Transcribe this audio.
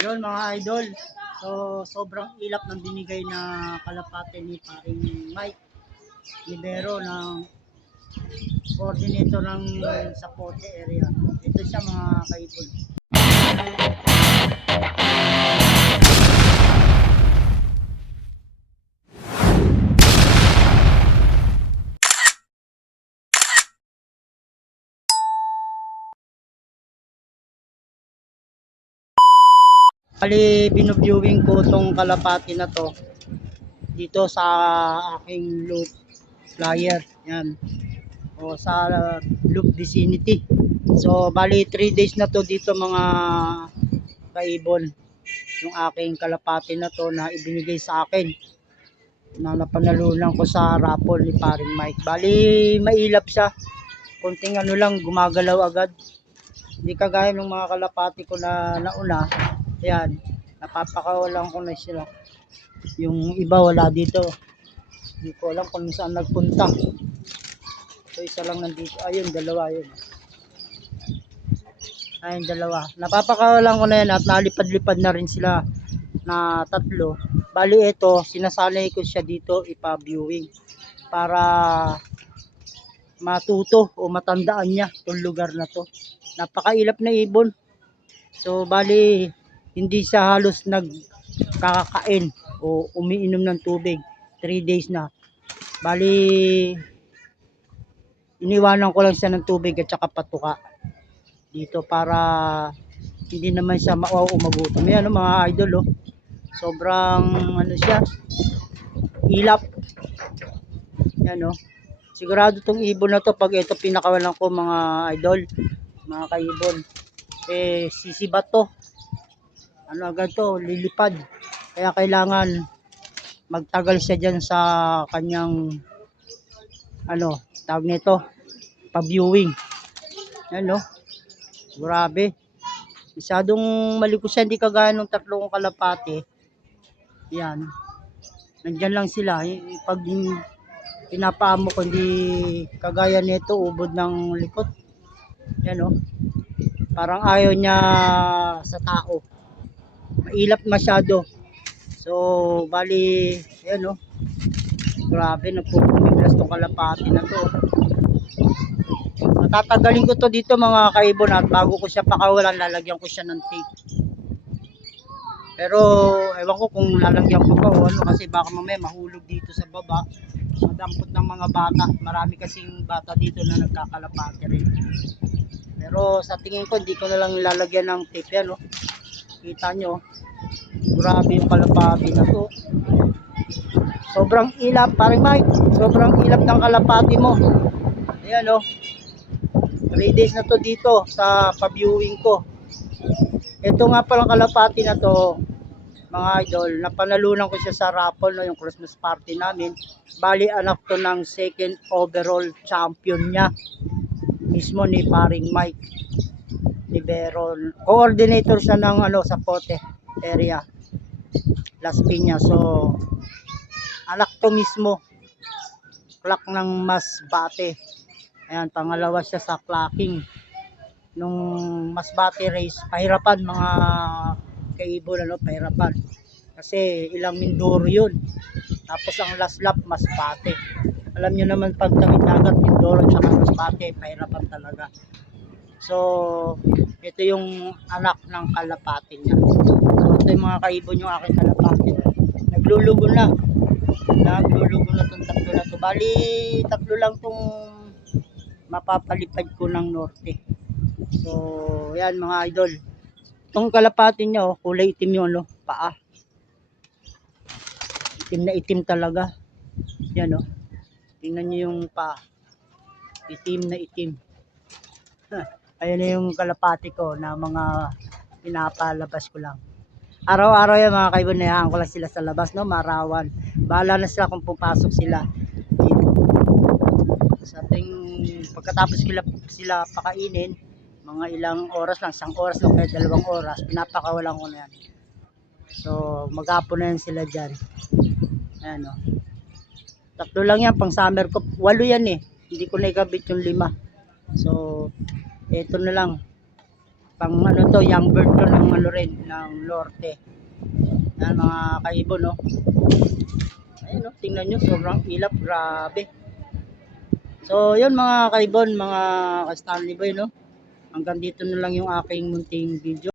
Yun mga idol. So, sobrang ilap ng binigay na kalapate ni paring Mike Libero ng coordinator ng Sapote area. Ito siya mga kaidol. Bali, binuviewing ko tong kalapati na to dito sa aking loop flyer. Yan. O sa loop vicinity. So, bali 3 days na to dito mga kaibon. Yung aking kalapati na to na ibinigay sa akin na napanalunan ko sa raffle ni paring Mike. Bali, mailap siya. Konting ano lang, gumagalaw agad. Hindi kagaya ng mga kalapati ko na nauna. Yan, napapakawalan ko na sila. Yung iba wala dito. Hindi ko alam kung saan nagpunta. So, isa lang nandito. Ayun, dalawa yun. Ayun, dalawa. Napapakawalan ko na yan at nalipad-lipad na rin sila na tatlo. Bali ito, sinasanay ko siya dito ipa-viewing para matuto o matandaan niya itong lugar na to. Napakailap na ibon. So bali hindi siya halos nagkakain o umiinom ng tubig. 3 days na. Bali iniwanan ko lang siya ng tubig at saka patuka dito para hindi naman siya magutom. Yan mga idol. Sobrang ano siya, ilap. Yan sigurado tong ibon na to pag ito pinakawalan ko mga idol, mga kaibon, sisibat to. Ano agad to, lilipad. Kaya kailangan magtagal siya dyan sa kanyang tawag nito, pa-viewing. Yan grabe. Masyadong malikos siya, hindi kagaya ng tatlong kalapate. Yan. Nandyan lang sila. Pag pinapaamo ko, hindi kagaya nito, ubod ng likot. Yan parang ayaw niya sa tao. Mailap masyado. So, bali, yan grabe, nagpupumiglas tong kalapati na to. Matatagalin ko to dito mga kaibon at bago ko siya pakawalan, lalagyan ko siya ng tape. Pero ewan ko kung lalagyan ko pa o kasi baka mamaya mahulog dito sa baba. Madampot ng mga bata. Marami kasing bata dito na nagkakalapate rin. Pero sa tingin ko hindi ko na lang lalagyan ng tape yan Kita nyo. Grabe yung kalapati na to. Sobrang ilap, paring Mike. Sobrang ilap ng kalapati mo. Ayan 3 days na to dito sa pa-viewing ko. Ito nga palang kalapati na to, mga idol, napanalunan ko siya sa raffle yung Christmas party namin. Bali anak to ng second overall champion niya. Mismo ni paring Mike Libero. Coordinator siya ng Sapote area. Las Piñas. So anak to mismo. Clock ng Masbate. Ayan, pangalawa siya sa clocking nung Masbate race. Pahirapan mga kaibon, pahirapan. Kasi ilang Mindoro yun. Tapos ang last lap, Masbate. Alam nyo naman pag tawid dagat, Mindoro at Masbate, pahirapan talaga. So, ito yung anak ng kalapati niya. So, ito yung mga kaibon yung aking kalapati. Naglulugo na. Naglulugo na itong tatlo na to. Bali, tatlo lang itong mapapalipad ko ng norte. So, yan mga idol. Itong kalapati niya, kulay itim yung paa. Itim na itim talaga. Yan tingnan niyo yung paa. Itim na itim. Ayan na yung kalapati ko na mga pinapalabas ko lang. Araw-araw yan mga kaibon, nayaan ko lang sila sa labas, marawan. Bahala na sila kung pupasok sila dito. Sa pagkatapos sila pakainin, mga ilang oras lang, 1 oras o kaya 2 oras, pinapakawalan ko na yan. So, maghapon na yan sila dyan. Ayan tatlo lang yan, pang summer ko. 8 yan hindi ko na ikabit yung 5. So, eto na lang. Pang ano to, young bird to ng ano rin, ng Lorte. Yan mga kaibon, no. Ayun, no, tingnan nyo, sobrang ilap, grabe. So, yun mga kaibon, mga ka-Stanley Boy, no. Hanggang dito na lang yung aking munting video.